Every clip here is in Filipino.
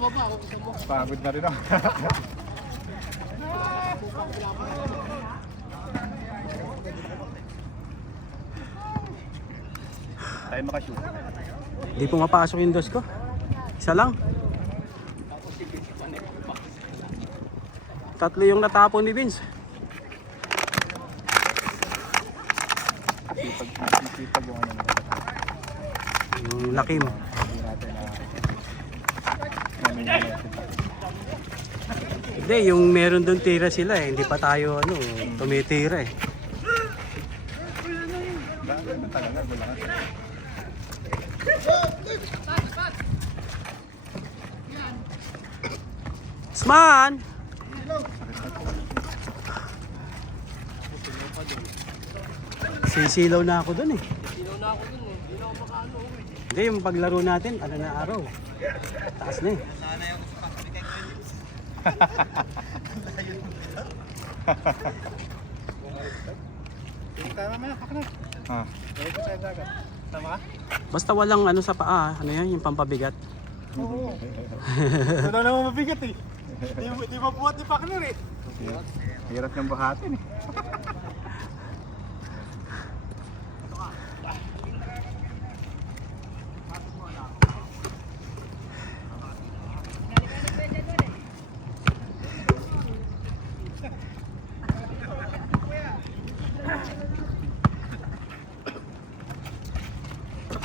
nakababa ako gusto mo. Pagod na rin ako. Tayo makashoot. Hindi pumapasok yung dos ko. Isa lang. Tatlo yung natapon ni Vince. Sipag yung ano. Yung lakim. Hindi, yung meron doon tira sila eh. Hindi pa tayo ano, tumitira eh. Matagal na, wala ka. Sman! Sisilaw na ako doon eh. Sinaw na ako dun eh. Hindi na ako makaano eh. Hindi, yung paglaro natin, ano na araw. Taas na eh. Tama na, kakanap. Ah. Dahil ko sa dagat. Tama ka? Basta walang ano sa paa, ano yan, yung pampabigat. Oo. Ito na naman mabigat eh. Di mabuhat ni Pakner eh. Hirap ng buhatin eh.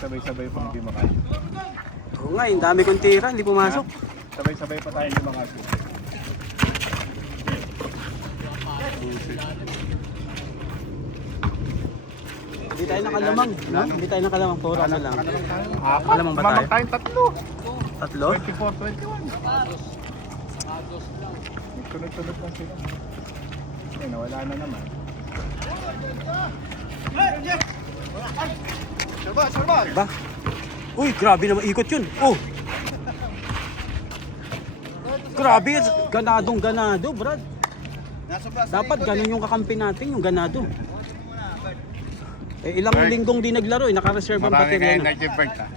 Sabay-sabay pa hindi makashoot. Oo nga, yung dami kong tira, hindi pumasok. Sabay-sabay pa tayo hindi makashoot. Hindi tayo nakalamang, no? Hindi tayo nakalamang, puro ano lang. Alam ba tayo? Mamang tayong tatlo. Tatlo? 24, 21. Tunod-tunod lang sila. Eh, nawala na naman. Ba? Uy, grabe naman ikot yun. Oh! Grabe, ganadong ganado, brad. Dapat ganun yung kakampi natin, yung ganado. Eh, ilang linggong di naglaro, naka-reserve ang Marami baterya kayo na. energy break ha.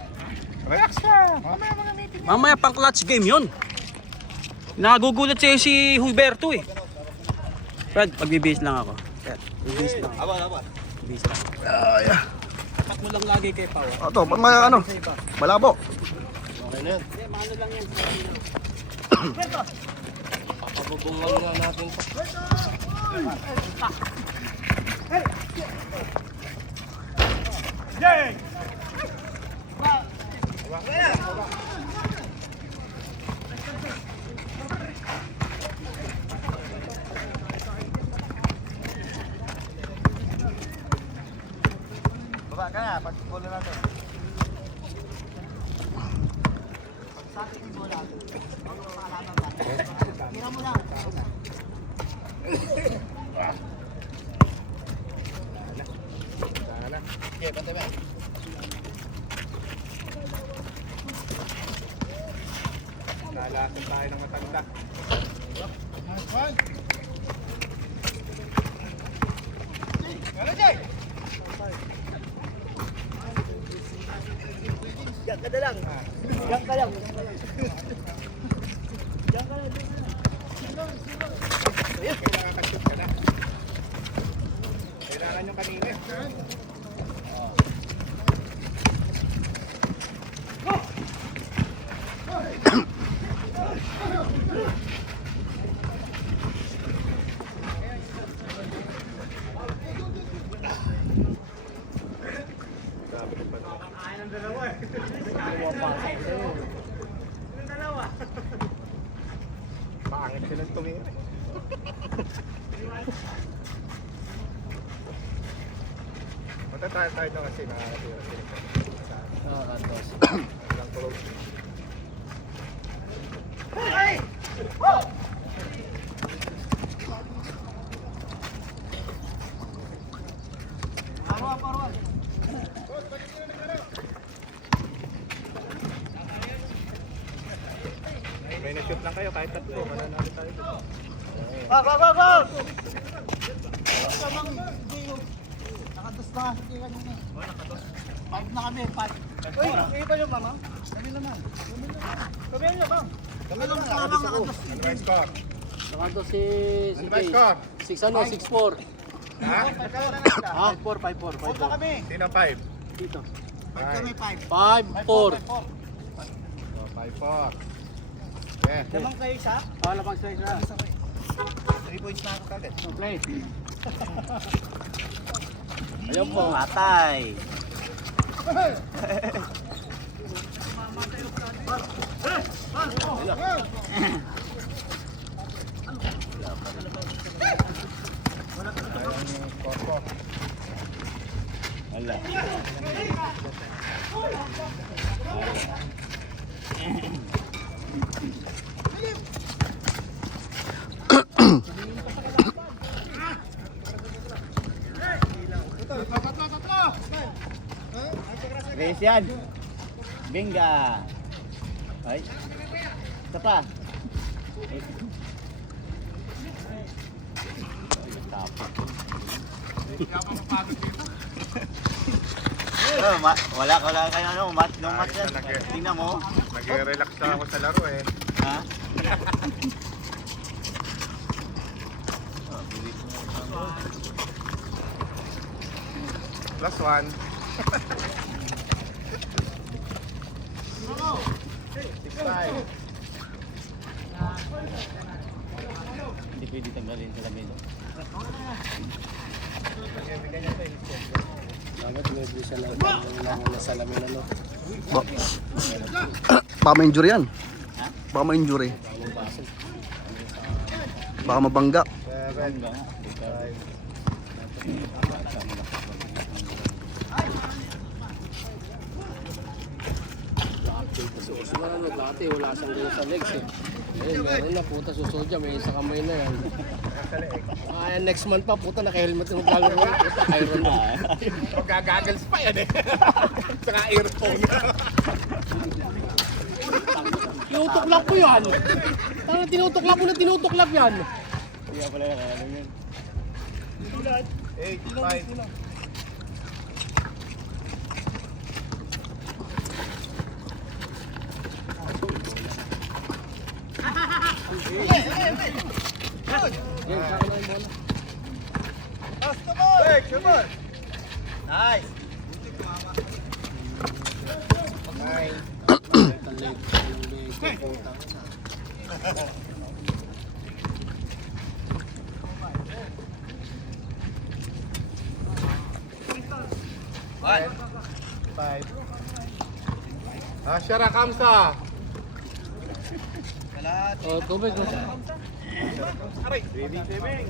Relax ka. Mamaya mga meeting. Mamaya pang clutch game yun. Nagugulat sa'yo si Huberto eh. Brad, magbibihis lang ako. Magbibihis lang. Magbibihis lang. Tapak mo lang lagi kay Pao. Ito, ano? Malabo. Okay na yan. Hindi, maano lang yan. Papabubungan nga natin ito. Baba ka nga, pag-bola natin. Okay, pantay ba? Lalasin tayo ng matanda. Diyan ka na lang. Diyan ka lang. Kailangan ka-shoot ka na. Kailangan yung kanina. Maangit silang tumingin. Matataya tayo doon kasi nakakatira sila. Walang tulog. May na-shoot lang kayo kahit tatlo. Mananalo tayo dito. Nakados na. 5 na kami, 5. Uy, iba yung mama. Kami naman. Kami nyo, ma'am. Kami lang nakados. Ano ba yung score? Nakado si Ano ba yung score? 6-4. Ha? 5-4. Punta kami. Sino 5? Dito. 5 kami, 5. 5-4. 5-4. Yeah. Lamang kayo isa? Lapang sa isa. 3 points na ako kagad. Play. Ayun po. Patay. Wala. Race yan. Binga. Ay. Isa pa. Wala kayo ano, match yan. Tingnan mo. Nag-relax na ako sa laro eh. Ha? Plus 1. 6-5. Hindi pwede tanggalin sa lamin. Dapat medyo siya lang na salamin ano. Baka ma-injury yan. Ha? Baka ma-injury. Baka mabangga. 7. 5. Susunod dati wala siyang ganyan sa legs eh. Ayun, meron na puta susunod dyan, may isa kamay na yan. Next month pa puta naka-helmet yung maglalaro na puta iron na. Magagagals pa yan eh. Saka earphone. Tinutuklap ko yan. Tama tinutuklap mo na tinutuklap yan. Hindi pala alam yun. 8-5. Nice. 9. Five. Shara Kamsa. Oh, tubig mo. Aray. Ready, Bebeng.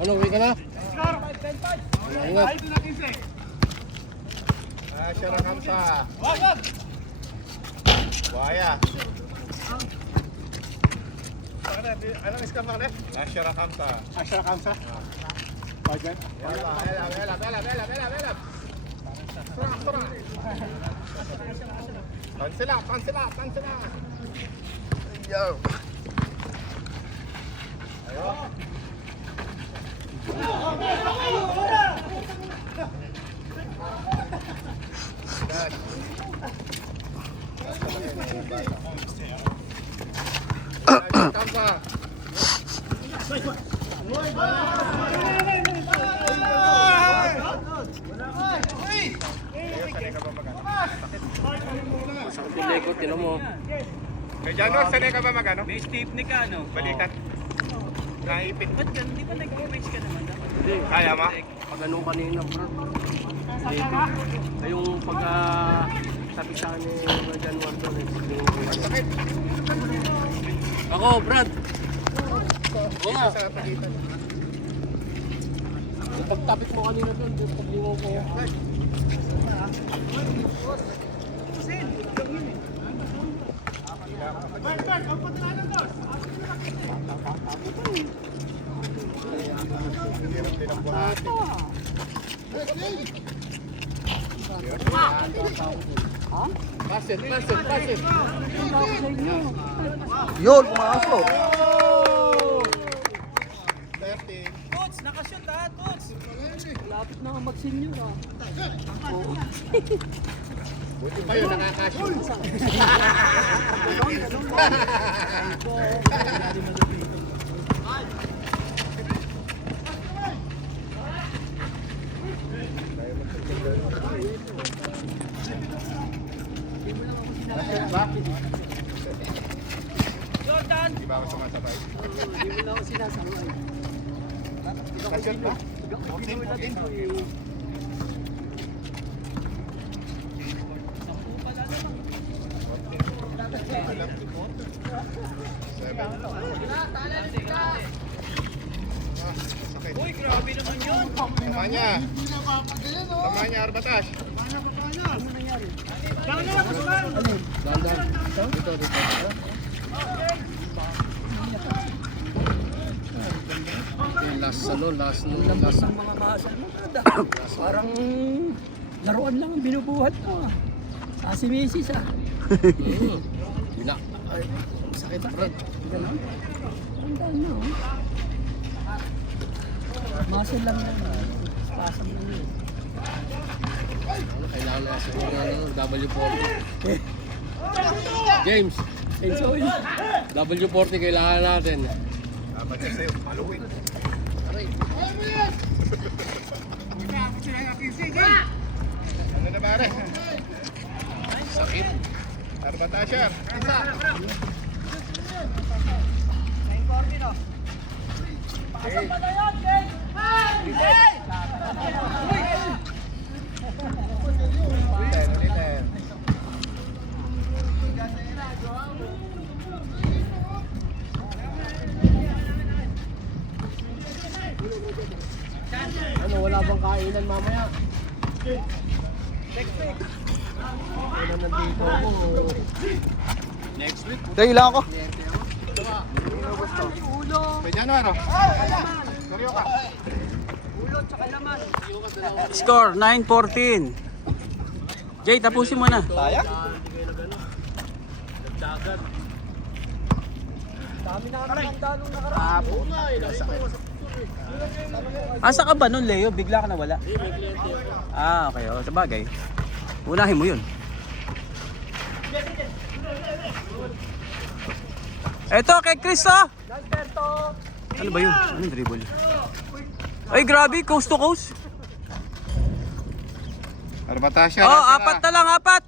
Ano, uwi ka na? Ingat. Shara Kamsa. Buhaya. Anong iska pa rin? Shara Kamsa. Asya kamsa. Bela. Pansila. Yo. Kamsa. Sakit yung leg ko, tinan mo. Kay Janor, sanay ka ba mag-ano? May stiff ni ka, no? Balikat. Naipit. Ba't ka? Di ba nag-image ka naman? Hindi. Kaya ma? Pag ano kanina, bro. Ay, yung pagka sabi sa akin ni Brad Wardon, Sakit. ako, Brad. Oo nga. Sa pagitan. Yung pagtapit mo kanina doon, yung paglingaw ko. Pasit. Yun, pumasok. 30. Toots! Nakashoot ha, Toots! Lapit na nga mag-senior ah. Oo. Buti kayo nakakashoot. Jordan! Di ba ako sumasabay? Hindi mo na ako sinasangay. Kasyon ba? Uy, grabe naman yun! Tama niya. Tama niya, Arbatas. Dandan. Dito. Last. Ang mga mahasal mo kada. Parang laruan lang ang binubuhat mo ah. Si Mrs. ah. Bina. Ay, sakit Fred. Ganun. Ang daan na oh. Muscle lang yan. Pasang lang yun. Kailangan na sa W40. James, Enjoy. W40 kailangan natin. Dapat niya sa'yo. Halloween. Ano na pare? Sakit. Arbatas siya. Ulitin. Ano, wala bang kainan mamaya? Wala nandito ako. Next week. Tayo lang ako. Pwede ano ano? Seryo ka. Score, 9-14. Jay, tapusin mo na. Sayang. Asa ka ba nun, Leo? Bigla ka nawala. Ah, okay. O, sabagay. Unahin mo yun. Eto, kay Chris, oh! Ano ba yun? Anong dribble? Ay, grabe. Coast to coast. Arbatas siya. Oh, apat na lang, apat.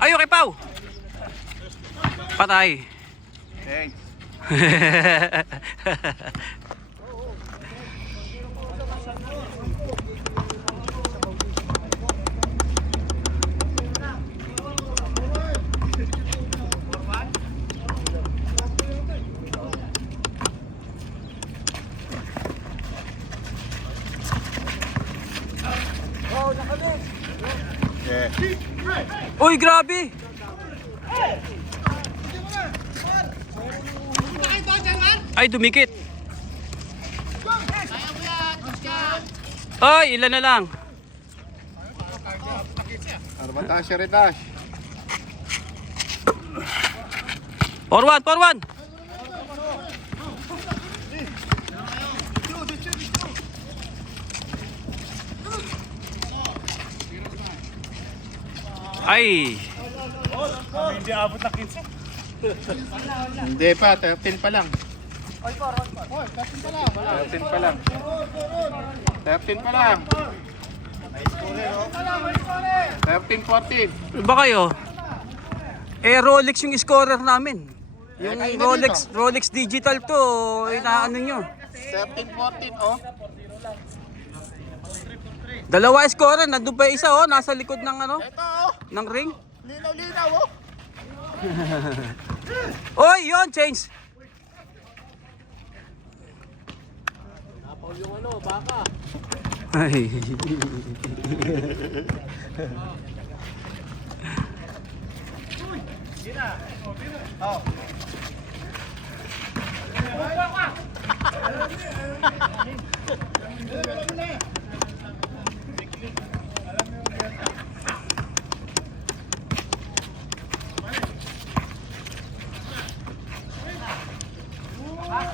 Ayo kay Pau. Patay. Hey. Yeah. Uy, grabe. Ay, dumikit. Ay, ilan na lang. Arbatas siya, Ritas. Forward, forward. Ay. Hindi pa, 13 pa lang. 13 pa lang. 13 pa lang. 13, 14. Ba kayo? Eh, Rolex yung scorer namin. Yung Ay, Rolex digital to, inaano nyo. 13, 14, oh. Dalawa scorer, nandun pa yung isa oh, nasa likod ng ano, Ito, oh. ng ring. Linaw-linaw, oh. Oy, yon change. Napaw yung ano, baka. Ay. Oh.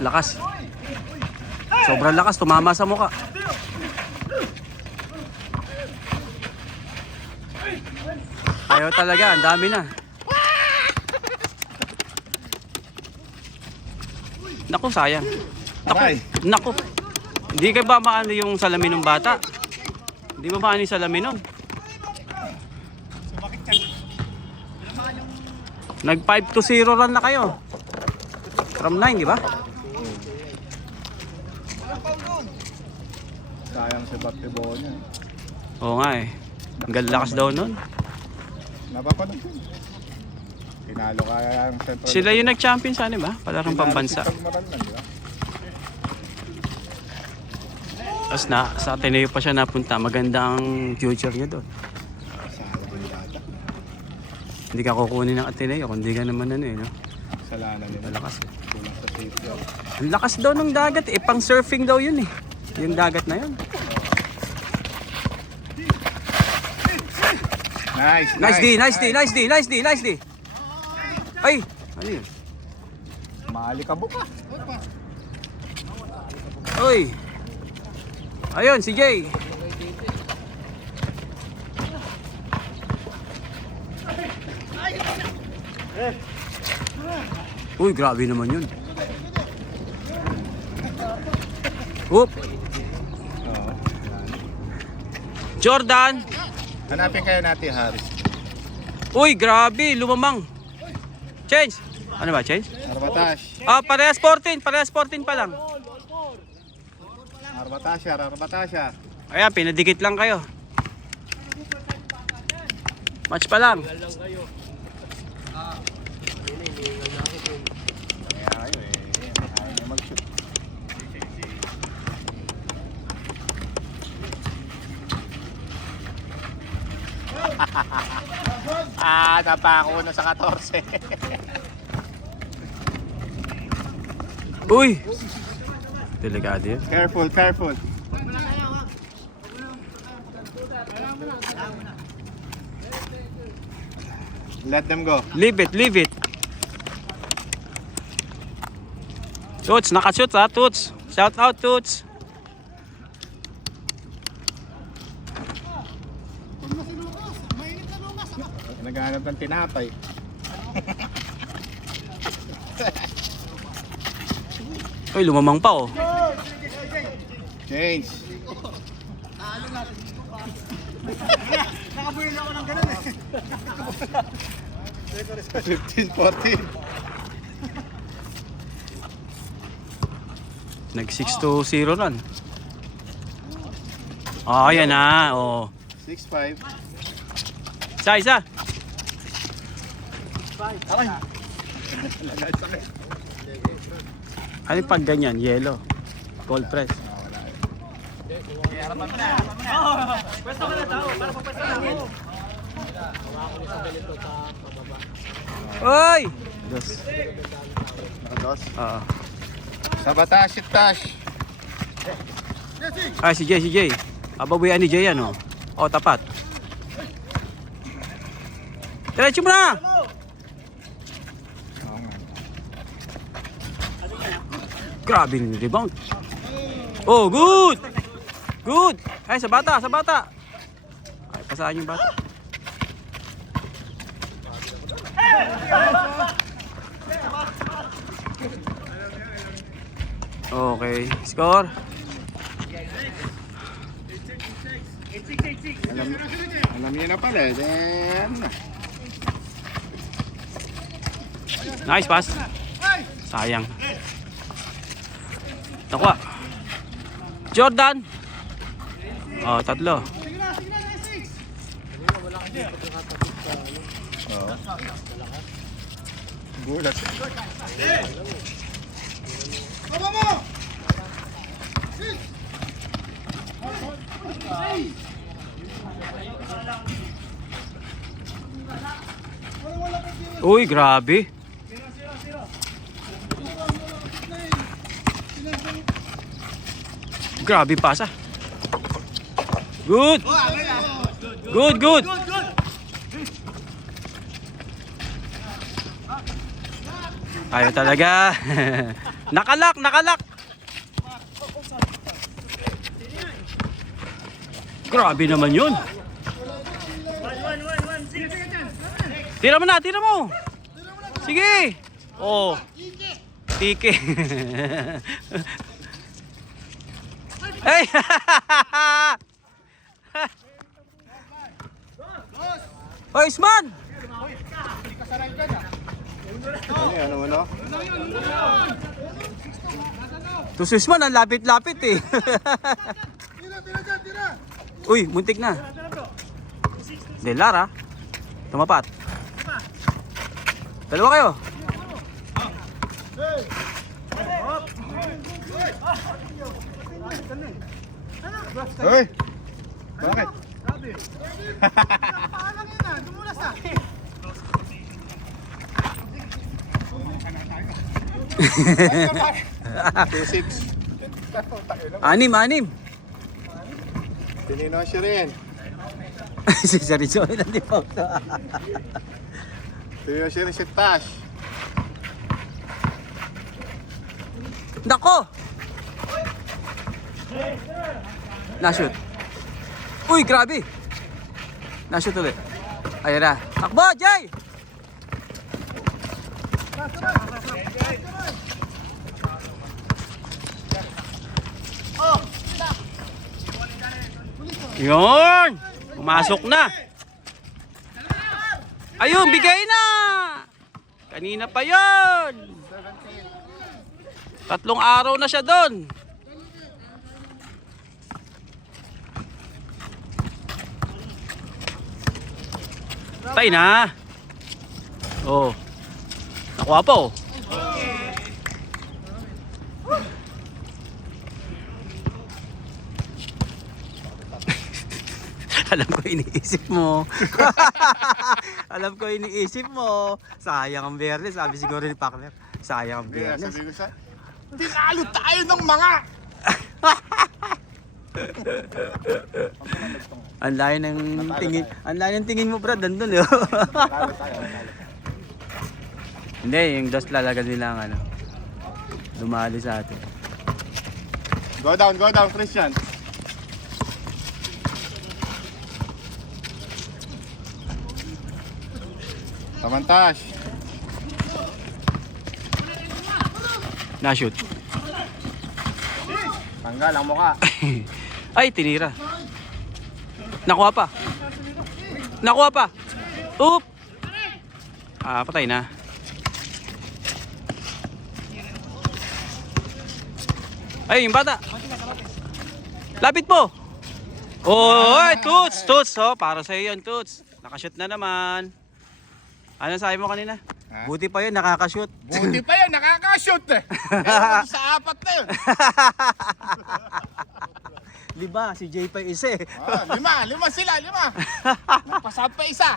Lakas. Sobrang lakas, tumama sa mukha. Ayaw talaga, ang dami na. Naku, sayang. Aray. Naku. Hindi ka ba maano yung salamin ng bata? Hindi ba maano yung salamin nun? Nag 5-0 run na kayo. From 9, di ba? Sayang si Batibon niya. Oo nga eh. Ang galakas daw nun. Napapanood yun. Tinalo kaya yung Central. Sila yung nag-champion sa ano ba? Palarong pambansa. Si Pagmaral lang, di ba? Tapos sa Ateneo pa siya napunta. Maganda ang future niya doon. Sayang yung bata. Hindi ka kukunin ng Ateneo kung hindi ka naman ano eh. No? Kasalanan nila. Malakas eh. Kulang sa safety. Ang lakas daw ng dagat eh. Pang surfing daw yun eh. Yung dagat na yun. Nice, Nice D, nice D, nice D, nice D, nice D. Ay, ano yun? Maali ka buka. Uy. Ayun, si Jay. Uy, grabe naman yun. Oop. Oo. Jordan. Hanapin kayo natin, Harris. Uy, grabe, lumamang. Change. Ano ba, change? Arbatash. Ah, parehas 14 pa lang. Arbatasha. Ayan, pinadikit lang kayo. Match pa lang. Kaya kayo eh. Ayaw niya mag-shoot. Napako na sa 14. Uy. Delikado yun. Careful. Let them go. Leave it. Toots, nakashoot ha, Toots. Shout out, Toots. Naghahanap ng tinapay. Uy, lumamang pa oh. Change. Nakabuhin ako ng ganun eh. 15-14. Nag 6-0 run. Oh, ayan na. Oh. 6-5. Isa. Ano yung pag ganyan? Yellow. Cold press. Oy! Dos. Nakados. Oo. Sabatash, tash. Ay, si Jay. Ababuyan ni Jay yan, oh. Oh, tapat. Diretso mo na! Oo nga. Grabe yung rebound. Oh, good! Good! Ay, sa bata. Ay, pasaan yung bata. Okay, score. Alam niyo na pala eh. Then, Nice pass. Sayang. Nakuha. Jordan. Oh, 3. gulat. Uy, grabe. Grabe pasa. Good. Good. Ayaw talaga. Nakalak, nakalak. Grabe naman yun. Tira mo na, tira mo. Sige. Oh. Tike. Hey. Hoy, Isman. Ano? To si Isman, ang lapit-lapit eh. Uy, muntik na. Delara. Tumapat. Dalawa kayo. Hoy! Bakit? 2-6. Anim. Tinino siya rin. Si Sariso, hindi pa. Tinino siya rin si Tash. Nako! Na-shoot. Uy, grabe! Na-shoot ulit. Ayan na. Takbo, Jay! Yun! Pumasok na! Ayun, bigay na! Kanina pa yun! 3 araw na siya doon. Tay na. Oh. Nakuha po. Alam ko iniisip mo. Alam ko iniisip mo. Sayang ang Biyernes, sabi siguro ni Pakler. Sayang ang Biyernes. Sabi ko siya, tinalo tayo ng mga! Ang layo ng tingin. Ang layo ng tingin mo, Brad, nandun eh. Hindi, yung dos lalagan nila ang ano. Dumali sa atin. Go down, Christian. Tamantash. Na-shoot. Tanggal ang mukha. Ay, tinira. Nakuha pa. Nakuha pa. Oop! Ah, patay na. Ay, yung bata. Lapit mo. Oy, Toots! Toots, oh, para sa iyo yan, Toots. Nakashoot na naman. Ano sabi mo kanina? Ha? Buti pa yun, nakakashoot. Buti pa yun, nakaka-shoot eh. Ewan sa 4 na yun. Diba, si Jay pa isa eh. Ah, 5 sila. Nagpasab pa isa.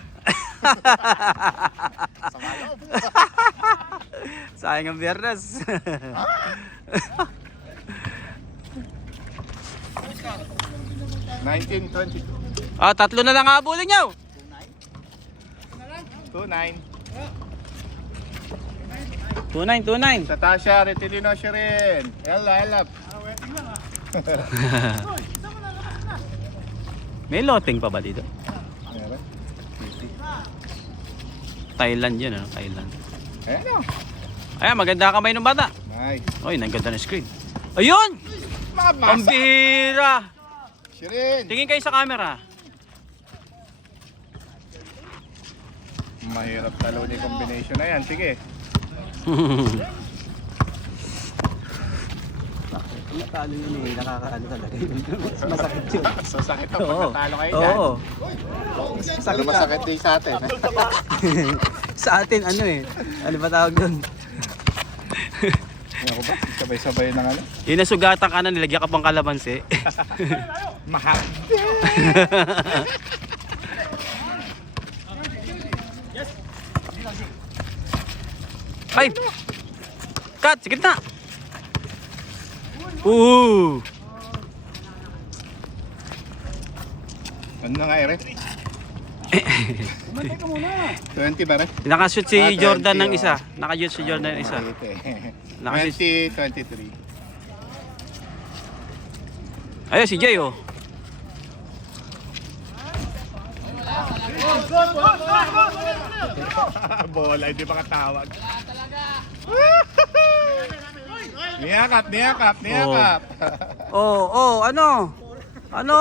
Sama loob. Sayang ang Biyernes. Ah, 3 na lang habulin nyo. 2-9. 2-9. Sa Tasha, Retilino siya rin. Help. May loting pa ba dito? Meron. Thailand yun, ano? Thailand. Ayan o. Ayan, maganda kamay ng bata. Nice. Oy, naganda na screen. Ayun! Mga Ang basa. bihira! Siya rin. Tingin kayo sa camera. Mahirap talo ni combination na yan. Sige. Natalo yun eh, nakakaano talaga yun. Masakit yun. So sakit ang Oo. pagkatalo kayo dyan. Oo. Pero masakit din sa atin. Sa atin, ano eh. Ano ba tawag doon? Ano ko ba? Sabay-sabay ng ano? Yung nasugatan ka na, nilagyan ka pang kalamansi. Mahal. Ay! Cut! Sige na! Ano na nga ere? Kumantay ka muna. 20 ba rin? Nakashoot si Ah, 20, Jordan ng oh. isa. Nakashoot si Jordan ng isa. 2023. Ayun si Jay oh. Bola, hindi pa katawag. Niyakap. Ano?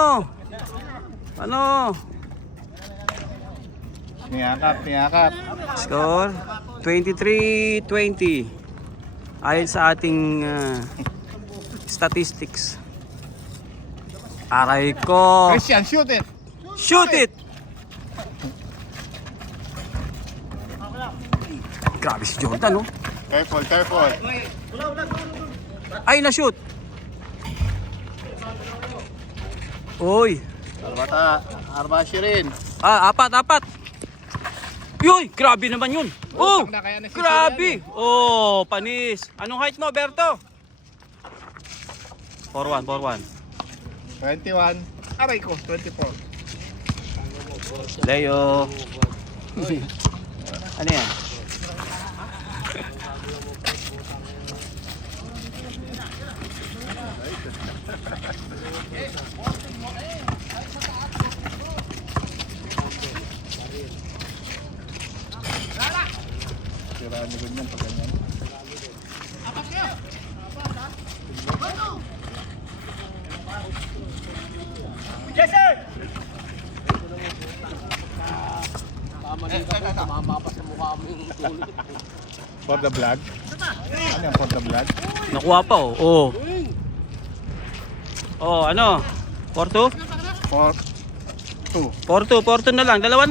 Niyakap. Score 23-20. Ayon sa ating statistics. Aray ko. Christian, shoot it! Shoot it! Grabe si Jordan oh. Careful. Ay na-shoot. Uy. Arbashi rin. Apat. Yoy, grabe naman yun. Oh, Na kaya nasisiyan grabe. Oh, panis. Anong height mo, Berto? 4-1. 21. Aray ko, 24. Leo. Ano yan? Siraan mo ganyan pag ganyan. Tama dito po, tumama pa sa mukha mo yung tulog. For the vlog? Ano yung for the vlog? Nakuha pa oh. Oh. Oh, ano? 4-2? 4-2. 4-2 na lang. Dalawa.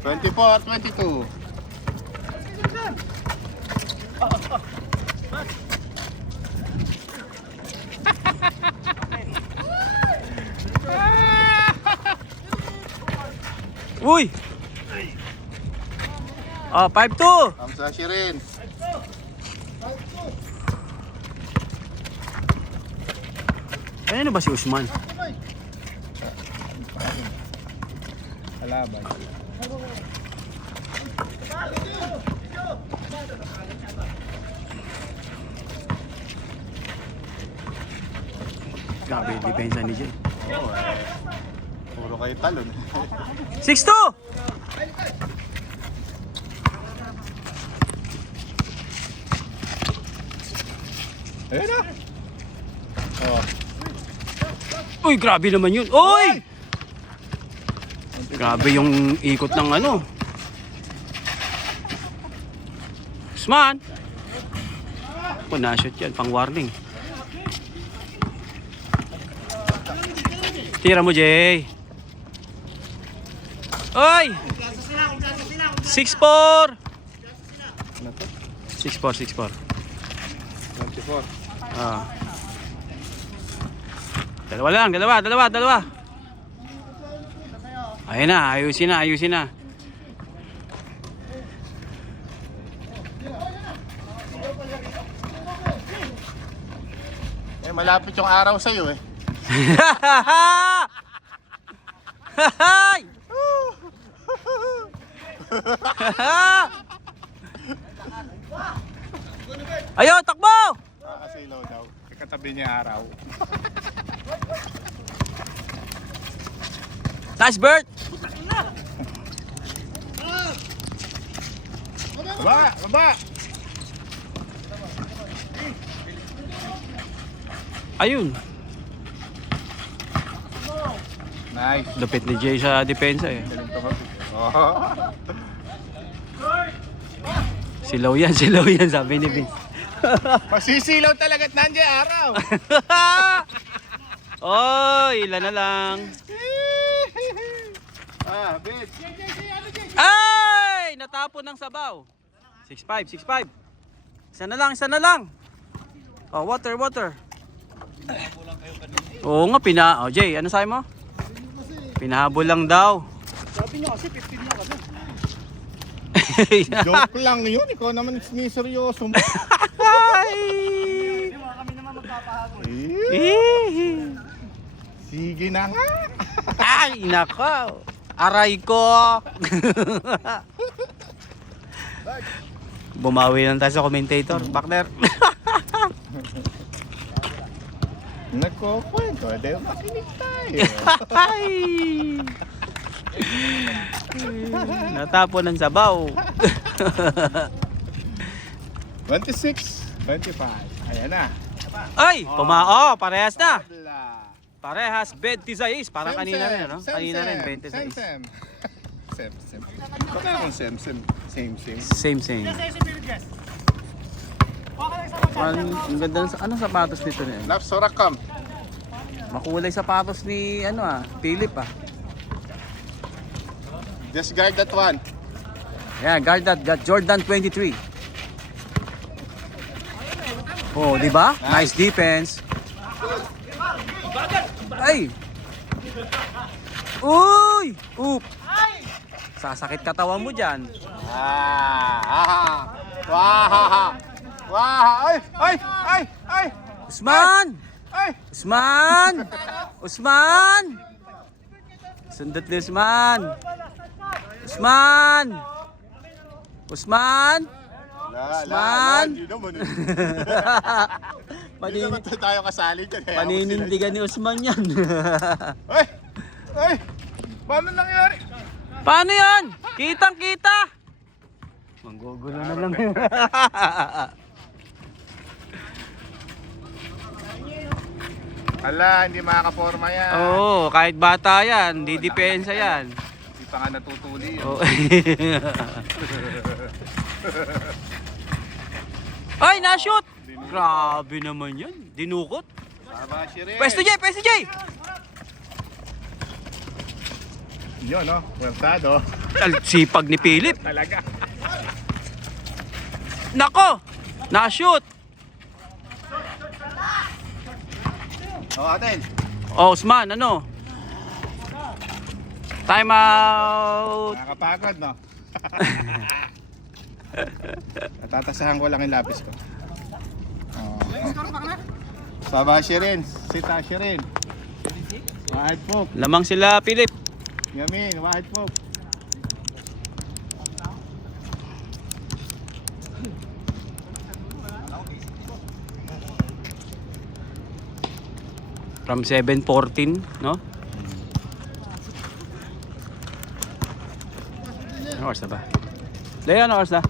24-22. Uy! Oh, 5-2. Amsashi rin. Ano ba si Usman? Kalaban. Grabe yung depensa ni Jay. Puro kayo talon. 6-2! Ayun na. Oh. Uy, grabe naman yun. Uy! Grabe yung ikot ng ano. Usman! Oh, na-shoot yan. Pang warning. Tira mo, Jay. Oy! 6-4! 6-4. 24. Ah. Dalawa. Ayun na, ayusin na. Eh, malapit yung araw sa'yo eh. Hay! Ayun, takbo! Kakasilaw daw. Katabi niya araw. Nice, Bert! Baba! Ayun. Nice. Lupit ni Jay sa depensa eh. Galing tumag. Oh. Silaw yan, sabi ni Vince. Masisilaw talaga at nandiyan araw. Oy, ilan na lang. Bitch. Ay! Natapon ng sabaw. 6-5. Isa na lang. Oh, water. Oo nga, Jay, ano sabi mo? Pinahabol lang daw. Sabi niya kasi 15 na kasi. Joke lang yun. Ikaw naman siniseryoso mo. Ay! Hindi mo kami naman magpapahabol. Sige na nga. Ay, nako. Aray ko. Bumawi lang tayo sa commentator, partner. Nagkukwento, dahil makinig tayo. Ay. Natapon ng sabaw. 26, 25. Ayan na. Ay, parehas na. Parehas 26, parang Sem, kanina sem. rin, ano? Sem, Kanina rin sem. 26. Sem, sem. Sem, sem. Baka akong sem, sem. Same, same. Same. Ang ganda ng ano sapatos nito niya. Love Sorakam. Makulay sapatos ni Philip ah. Just guard that one. Yeah, guard that, got Jordan 23. Oh, di ba? Nice defense. Ay! Uy! Oop! Sasakit katawan mo dyan. Wah! Ay! Ay! Ay! Ay! Usman! Ay! Usman! Sundot ni Usman! Usman! Hindi naman. Hindi naman tayo kasali dyan. Paninindigan ni Usman yan. Ay! Ay! Paano nangyari? Paano yan? Kitang-kita! Manggugulo na lang yun. Ala, hindi makakaporma yan. Oo, kahit bata yan, di depensa yan. Hindi pa nga natutuli yun. Oh. Ay, na-shoot! Grabe naman yan. Dinukot. Baba, Shirin. Pwesto Jay! Yun, no? Puwertado. Sipag ni Philip. Talaga. Nako! Na-shoot! Atin. Oh, Usman, ano? Time out! Nakakapagod, no? Natatasahan ko lang yung lapis ko. Baba, Shirin. Sita, Shirin. Wahid po. Lamang sila, Philip. Yamin, wahid po. From 7:14, no? Ano oras na ba? Dahil ano oras na?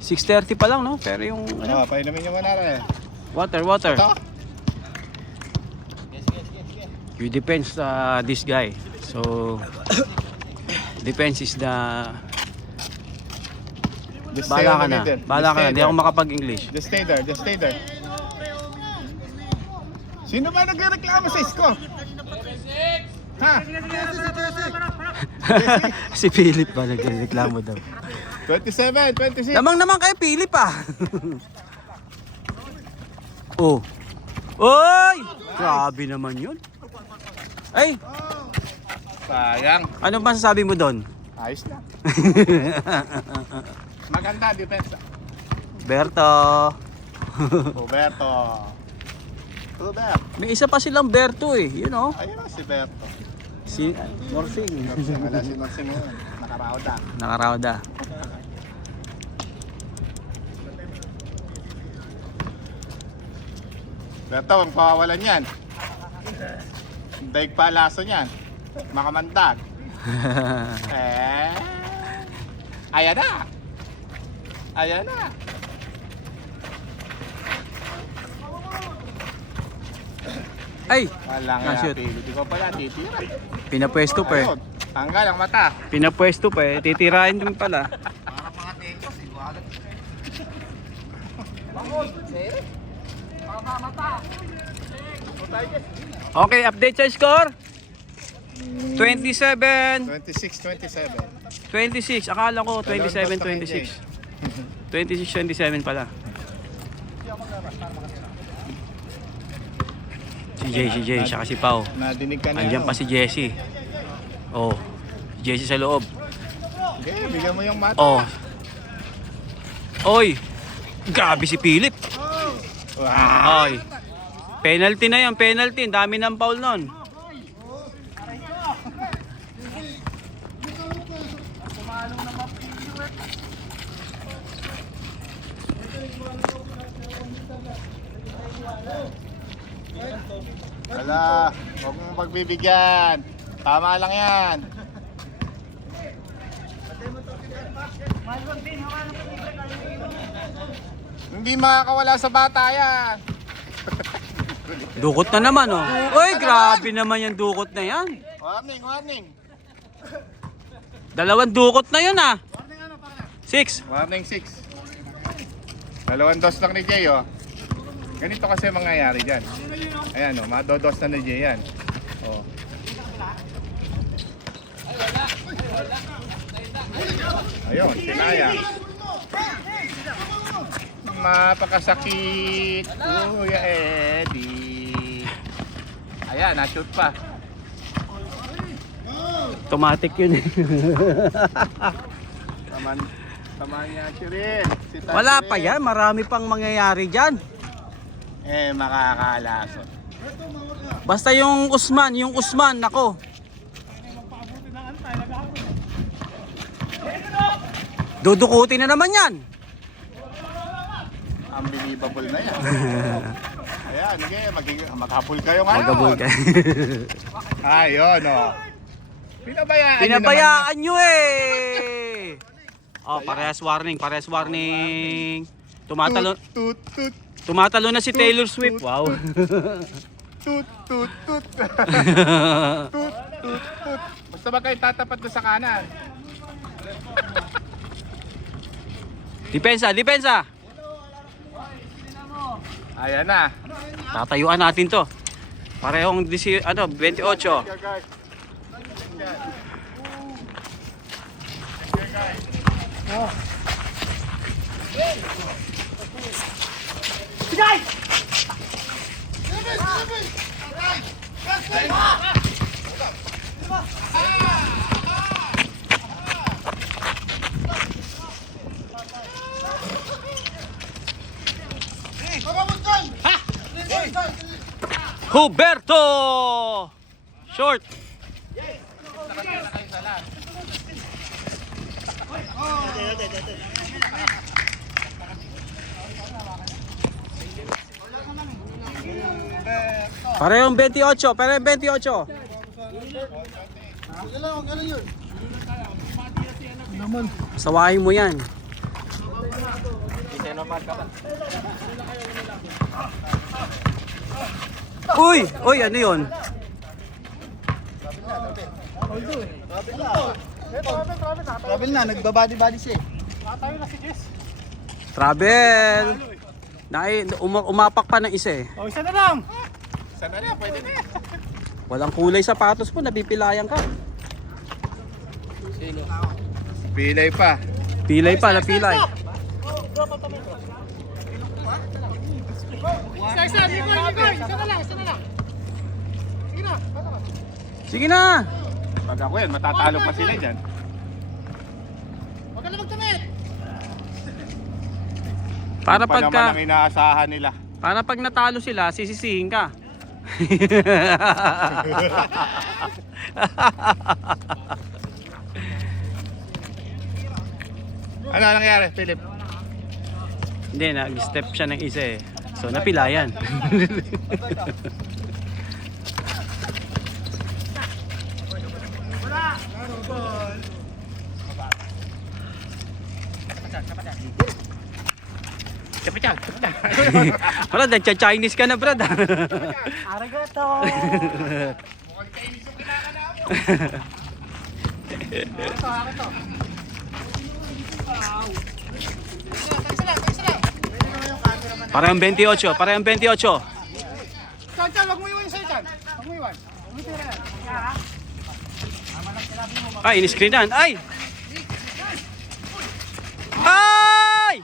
6:30 pa lang, no? Pero yung ano, Painumin nyo muna rin. water. Ito? You depends this guy. So depends is the Just stay Bala on ka the na. middle. Bala Just ka stay na. Hindi there. ako makapag-English. Just stay there. Just stay there. Sino ba nagreklamo sa isko? Ha? Si Philip ba nagreklamo daw? 27, 26. Lamang naman kay Philip ah. Oh. Oy! Grabe naman yun. Ay, Sayang. ano ba sasabi mo doon? Ayos na. Maganda depensa. Berto. Roberto. Robert. May isa pa silang Berto eh, you know. Ayun na si Berto. Si Morsing. Wala si Maxim ngayon. Nakarauda. Nakarawda. Berto, ang pawawalan yan. Daig pa laso niyan. Makamandag. Ayan na. Ayan na. Ay, Walang shoot. Hindi ko pala titira. pinapwesto pa eh. Ayun. Tanggal ang mata. Pinapwesto pa eh. Titirahin din pala. Okay, update sa score. 27, 26-27. 26. Akala ko 27, 26. 26, 27 pala. Si Jay, siya si Pao. Nadinig ka na. Andiyan pa si Jesse. Oh, si Jesse sa loob. Okay, bigyan mo yung mata. Oh. Oy, Grabe si Philip. Ay. Penalty na yan, penalty. Ang dami ng foul nun. Wala, huwag mong pagbibigyan. Tama lang yan. Hindi makakawala sa bata yan. Dukot na naman, oh. Uy, grabe naman yung dukot na yan. Warning, warning. Dalawang dukot na yun, ah. 6. Warning 6. Dalawang dos lang ni Jay, oh. Ganito kasi mangyayari dyan. Ayan, oh, madodos na ni Jay yan. Oh. Ayun, sinaya. Mapakasakit. Kuya Eddie. Ayan, na-shoot pa. Automatic yun, eh. Tama niya si Rin. Si Tad Wala Rin. pa yan. Marami pang mangyayari dyan. Makakalason. Basta yung Usman, nako. Dudukutin na naman yan. Unbelievable na yan. Ayan, maghapol kayo ngayon. Magabol ka. Ayun, oh. Pinabayaan Pinabayaan nyo, eh. Oh, parehas warning. Tumatalo na si Taylor Swift. Wow. Tut. Basta ba kayo tatapat doon sa kanan? Depensa. Ayan na. Tatayuan natin to. Parehong 28. Huberto! Short. Parehong 28. Sawahin mo yan. Uy, ano yun? Travel na, nagbabody-body siya eh. Travel. Umapak pa ng isa, eh. Isa na lang, pwede na yan. Walang kulay sapatos po, nabipilayan ka. Sino? Pilay pa. Pilay pa, napilay. Isa na lang. Sige na. Pag ako yan, matatalo pa sila dyan. Para Pa naman pagka ang inaasahan nila. Para pag natalo sila, sisisihin ka. Ano nangyari, Philip? Hindi, nag-step siya ng isa, eh. So, napilayan. Brad, nagcha-Chinese ka na, Brad. Arigato! Parehong 28. Chan, wag mo iwan sa'yo, Chan. Wag mo iwan. Ay, in-screenan. Ay! Ay!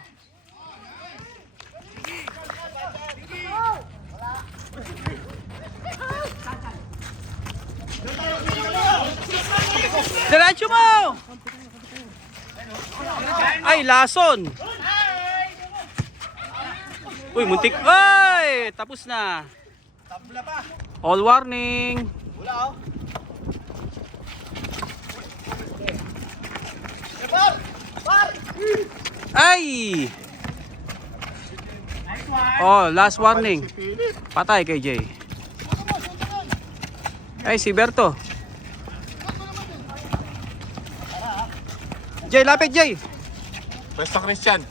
Diretso mo! Ay, lason! Uy, muntik. Ay! Tapos na. Tabla pa. All warning. Wala oh. Par! Par! Ay! Oh, last warning. Patay kay Jay. Ay, si Berto. Jay, lapit Jay. Pwesto Christian.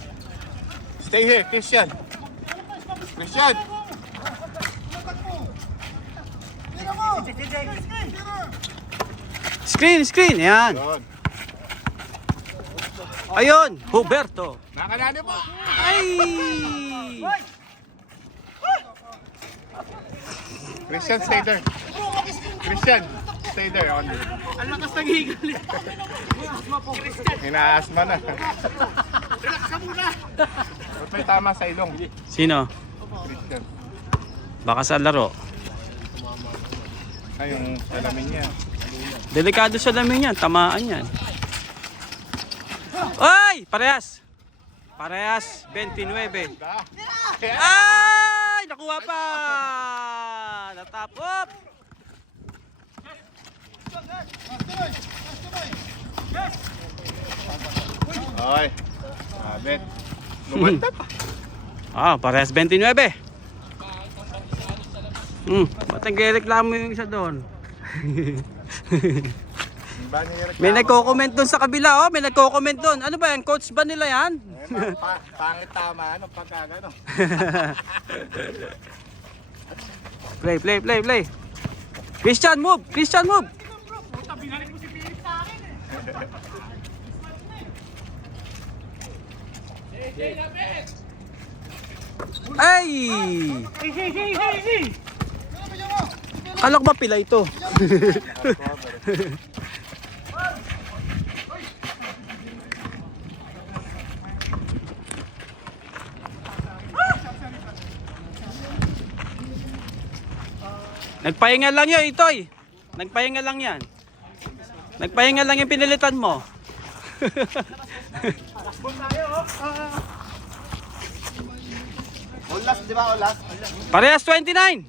Stay here, Christian. Christian. Screen. Yan. Yun. Ayun, Huberto. Nakanani po. Ay! Christian, stay there. Christian, stay there. On. Ang lakas ng higal. Inaasma na. Relax ka muna. Ba't may tama sa ilong? Sino? Christian. Baka sa laro. Ay, yung salamin niya. Delikado sa lamin yan, tamaan yan. Ay! Parehas! Parehas, 29. Ay! Nakuha pa! Natapop! Okay. Sabit. Lumantat. Ah, parehas 29. Ba't nagreklamo yung isa doon? Ba niya yung May nagko-comment doon sa kabila, oh. May nagko-comment doon. Ano ba yan? Coach ba nila yan? pangit tama, ano, pagka gano. Play. Christian, move! Ay! Kala ko ba pila ito? Nagpahinga lang yan, Itoy. Nagpahinga lang yan. Nagpahinga lang yung pinilitan mo. Olas, di ba olas? Parehas 29.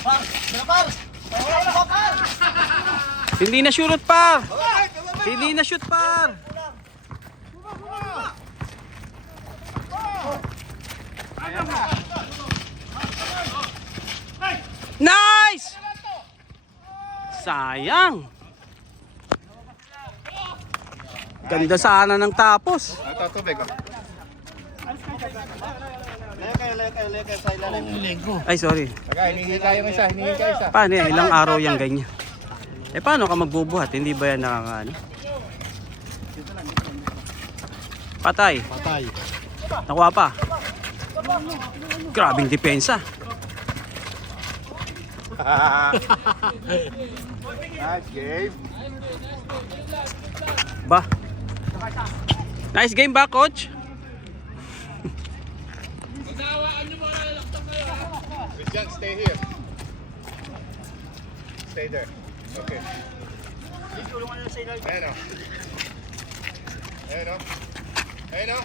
Par! Par! Wala par! Hindi na shoot par. Hindi na shoot par. Nice! Sayang. Ganda sana ng tapos. Ito, tubig, oh. Layo kayo sa ilalim. Ay, sorry. Taga, hinihingi kayo ng isa, hinihingi kayo isa. Paano yan? Ilang araw yung ganyan? Eh, paano ka magbubuhat? Hindi ba yan nakakaano? Patay. Nakuha pa. Grabing depensa. Nice game. Ba? Nice game ba, coach? Christian, stay here. Stay there. Okay. Ayan o. Ayan o. Ayan o.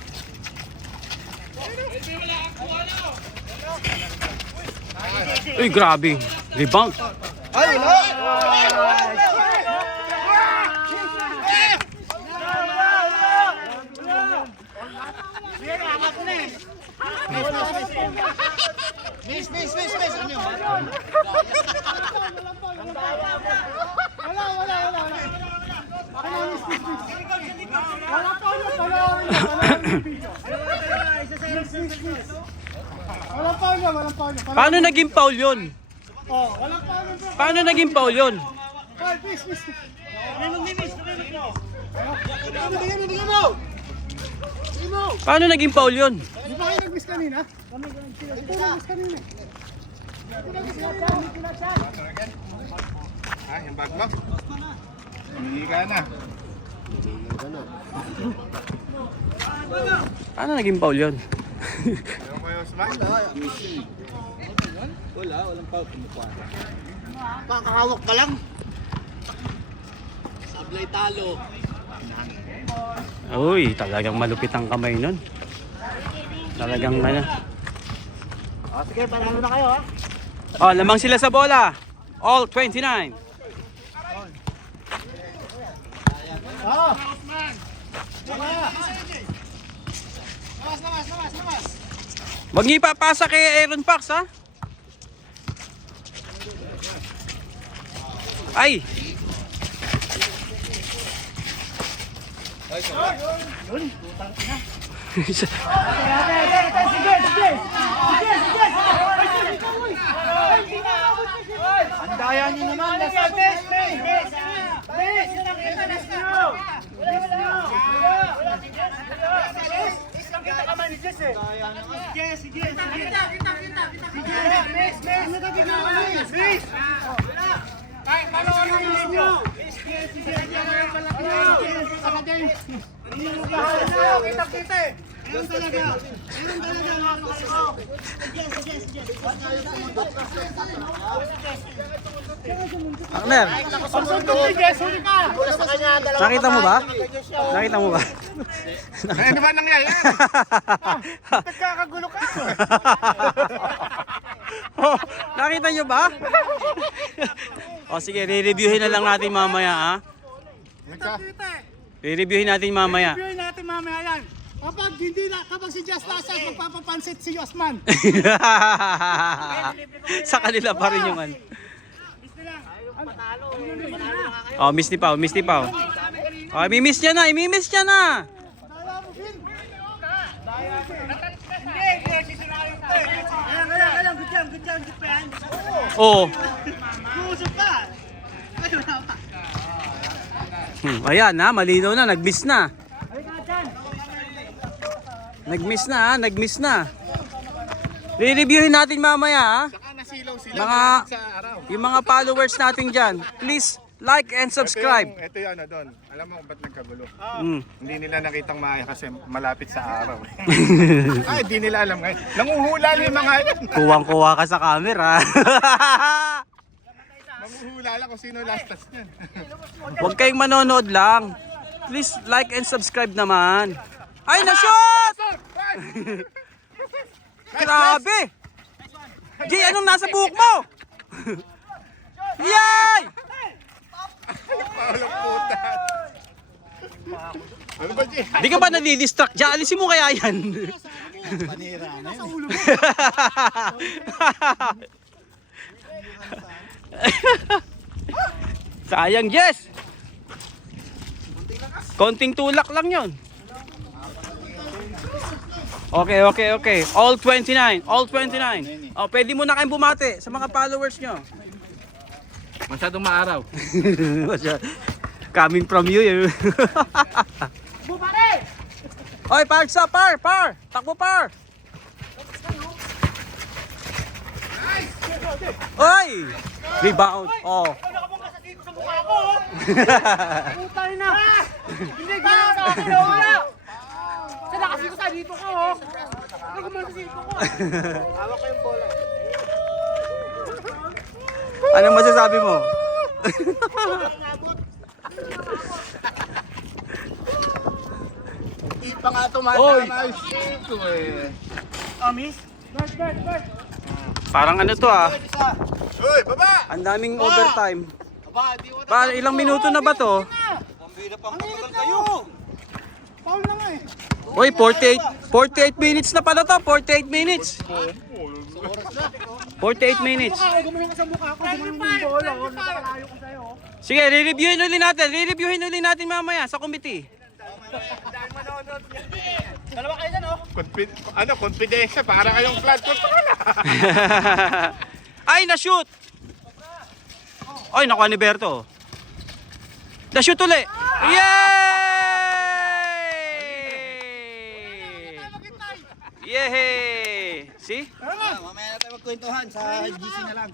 Uy, grabe. Rebound. Ay, wala! Miss! Ano yun? Paano naging foul yun? Paano naging foul yun? Paano naging foul yun? Di ba kayo nag-miss kanina? Ito nag-miss kanina. Ah, yung bag mo. Hinihingi ka na. Paano naging foul yun? Ayaw mo yung smack? Walang pa. Makakahawak ka lang. Sablay talo. Uy, talagang malupit ang kamay nun. Talagang ano. Sige, panalo na kayo ha. Oh, lamang sila sa bola. All 29. Wag niyo ipapasa kay Aaron Fox, ha? Ay! Ang daya niyo naman. Partner, nakita mo ba? Nakita mo ba? Ano ba nangyayari? Nagkakagulo ka. Oh, nakita nyo ba? O sige, re-reviewin na lang natin mamaya, ha? Re-reviewin natin mamaya. Review natin mamaya yan. Kapag si Just Lasas magpapapansit si Osman. Sa kanila pa rin yung ano. Oh, miss ni Pao, miss ni Pao. Oh, i-miss niya na, i-miss niya na. Oh. Ayan na, malinaw na, nag-miss na. Nag-miss na, ha? Nag-miss na. Re-reviewin natin mamaya, ha? Saka nasilaw sila Mga, sa araw. yung mga followers natin dyan, please like and subscribe. Ito yung ano doon. Alam mo kung ba't nagkagulo? Mm. Hindi nila nakitang maaya kasi malapit sa araw. Ay, hindi nila alam ngayon. Nanguhula yung mga yan. Kuwang-kuwa ka sa camera. Nanguhula lang kung sino last touch niyan. Huwag kayong manonood lang. Please like and subscribe naman. Ay, na-shoot! Grabe! Jay, anong nasa buhok mo? Yay! Paulong puta. Ano ba, Jay? Di ka ba nadidistract dyan? Alisin mo kaya yan? Panira na yun. Sayang, Jess! Konting tulak lang yon. Okay, okay, okay. All 29. All 29. Oh, pwede mo na kayong bumati sa mga followers nyo. Masyadong maaraw. Coming from you. Oy, par sa par, par. Takbo par. Oy! Rebound. Oh. Putay na! Hindi gano'n sa akin, wala! Sana kasi ko sa dito ko, oh! Hindi ko man sa dito ko. Hawak ko yung bola. Anong masasabi mo? Ipa nga tumatama. Ito eh. Amis? Bird, bird, bird! Parang ano to, ah. Uy, baba! Ang daming overtime. Pa, ilang minuto na ba to? Paul na nga eh. Uy, 48 minutes na pala to. 48 minutes. 48 minutes. Gumawa ka sa mukha ko, gumawa mo yung bola, oh. Nakalayo ko sa'yo, oh. Sige, re-reviewin ulit natin. Re-reviewin ulit natin mamaya sa committee. Dalawa kayo dyan, oh. Confidensya, para kayong flat court pa na. Ay, na-shoot! Ay, nakuha ni Berto. Na-shoot ulit! Yay! Yay! See? Mamaya na tayo magkwentuhan sa GC na lang.